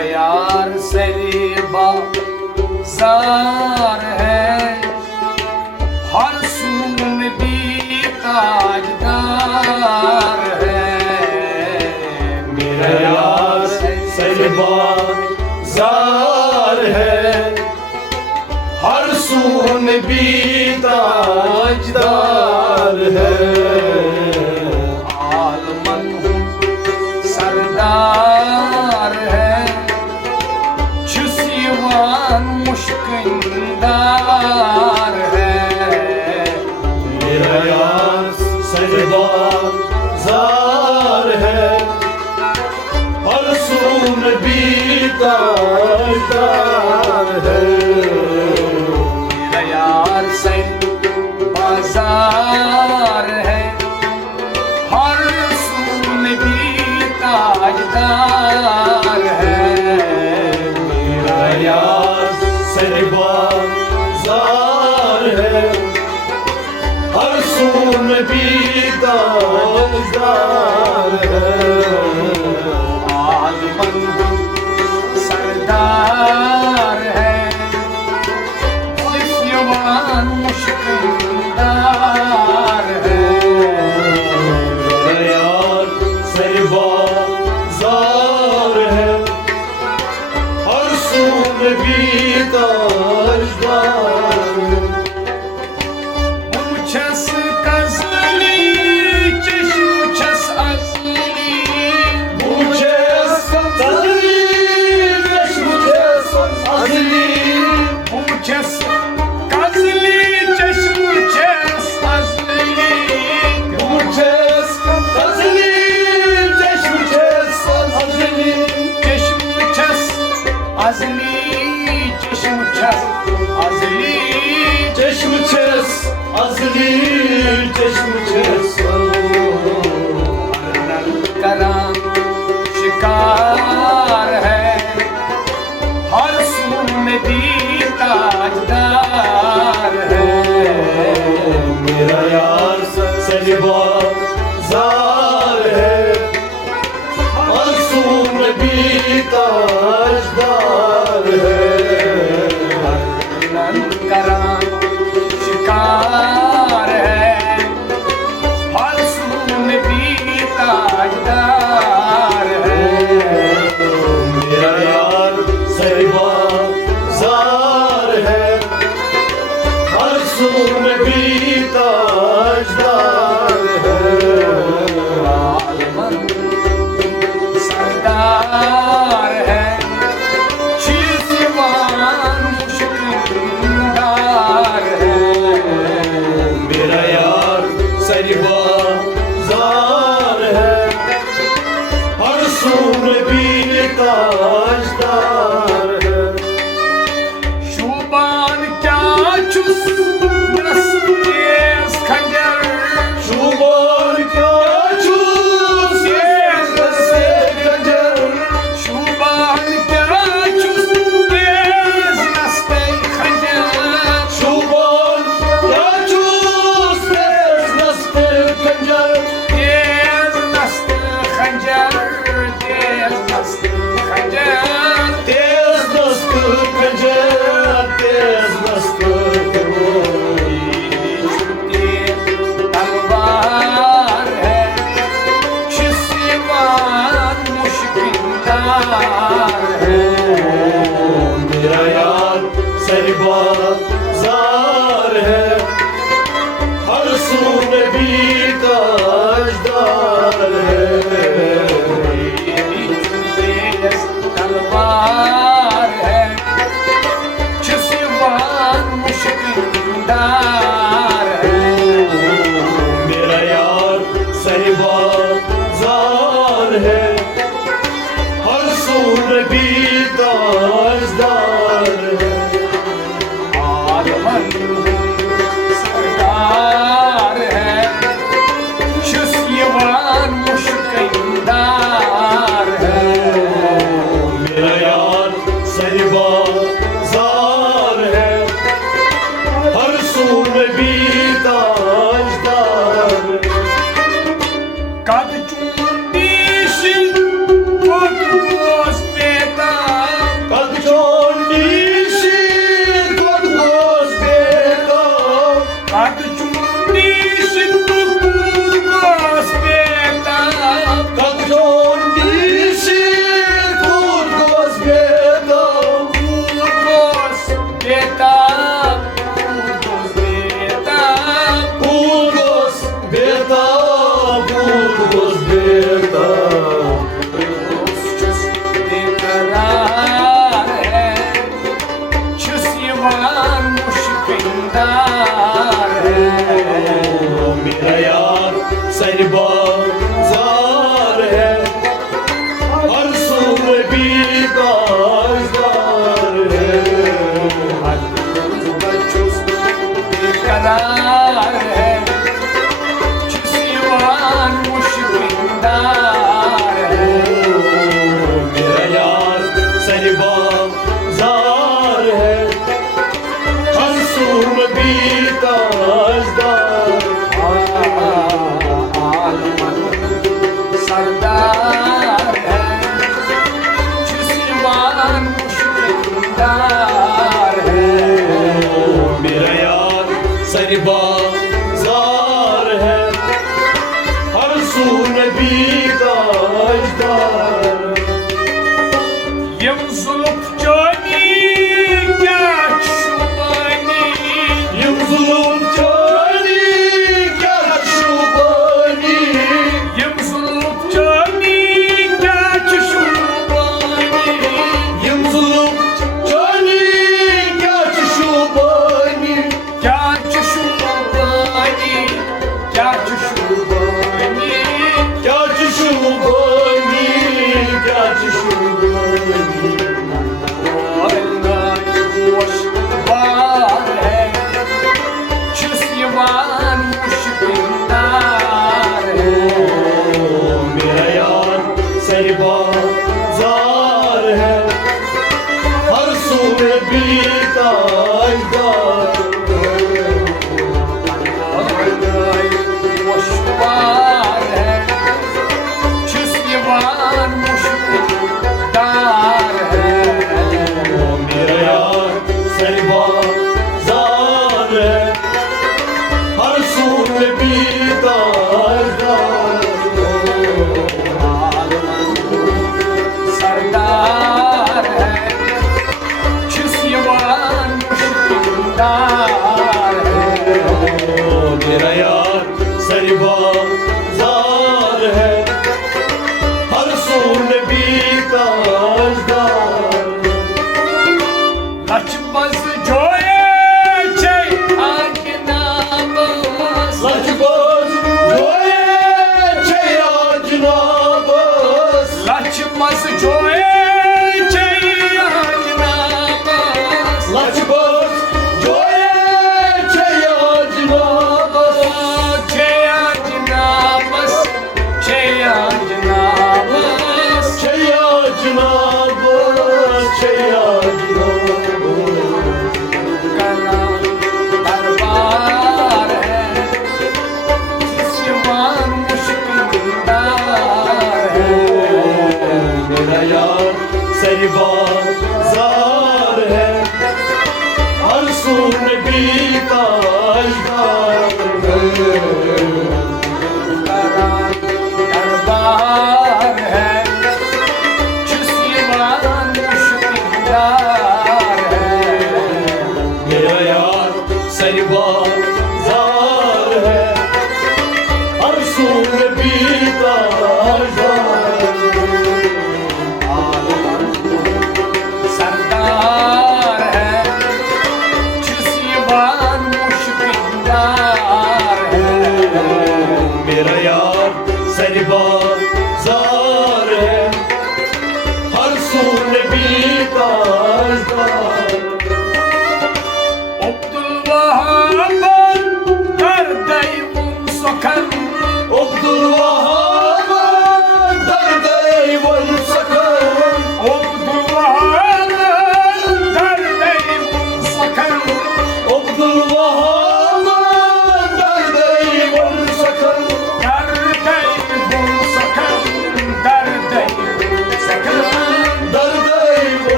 यार सरे बाजार है, हर सून भी ताजदार है। मेरा यार सरे बाजार है, हर सून भी ताजदार है। आलमन सरदार है, छुसिवान मुश्किलदार है। मेरा यार सरे बाजार है, हर सून भी ताजदार है। मेरा यार सरे बाजार है, हर सून भी ताजदार है। मेरा यार सरे बाजार है, हर सून भी ताजदार है। आलमन सरदार है, जिस्मान मुश्किलदार है। मेरा यार सरे बाजार है, हर सून भी ताजदार है। मुझस कज़ली चश्मुछस असली, मुझस कज़ली चश्मुछस असली, मुझस कज़ली चश्मुछस असली, मुझस कज़ली चश्मुछस असली, चश्मुछस असली, चश्मुछस असली, चश्मुछस असली, चश्मुछस कराम शिकार है, हर सून भी ताजदार है। मेरा यार सरे बाजार है, हर सून भी ताजदार है। कराम शिकार है, हर सून भी ताजदार है। मेरा यार सरे बाजार है, हर सून भी ताजदार है। आलमन सरदार है, जिस्मान मुश्किलदार है। मेरा यार सरे बाजार है, हर सून भी ताजदार है। शुबान क्या चुस तेज खंजर, शुबान क्या चुस तेज खंजर, शुबान क्या चुस तेज नस्ते खंजर, शुबान क्या चुस तेज नस्ते खंजर, तेज नस्ते खंजर, तेज नस्ते खंजर, तेज नस्ते खंजर, तेज नस्ते तलवार है, जिस्मान मुश्किलदार है। मेरा यार सरे बाजार है, हर सून भी ताजदार है। तलवार है, जिस्मान मुश्किलदार है। मेरा यार सरे बाजार है, हर सून भी ताजदार है। आलमन सरदार है, जिस्मान मुश्किलदार है। मेरा यार सरे बाजार है, हर सून भी ताजदार है। कद चूंटी है। मेरा यार सरबाज़ार है, हर सू में बीता अजदार। आलमन सरदार है, जिस्मान मुश्किलदार है। मेरा यार सरबाज़ार है, हर सू में बीता अजदार। Yım zulup cani geç şubani, Yım zulüm cani geç şubani, yım zulup cani geç şubani, yım zulüm cani geç şubani. geç şubani, geç şubani, Geç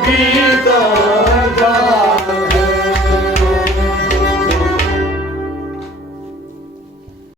बीता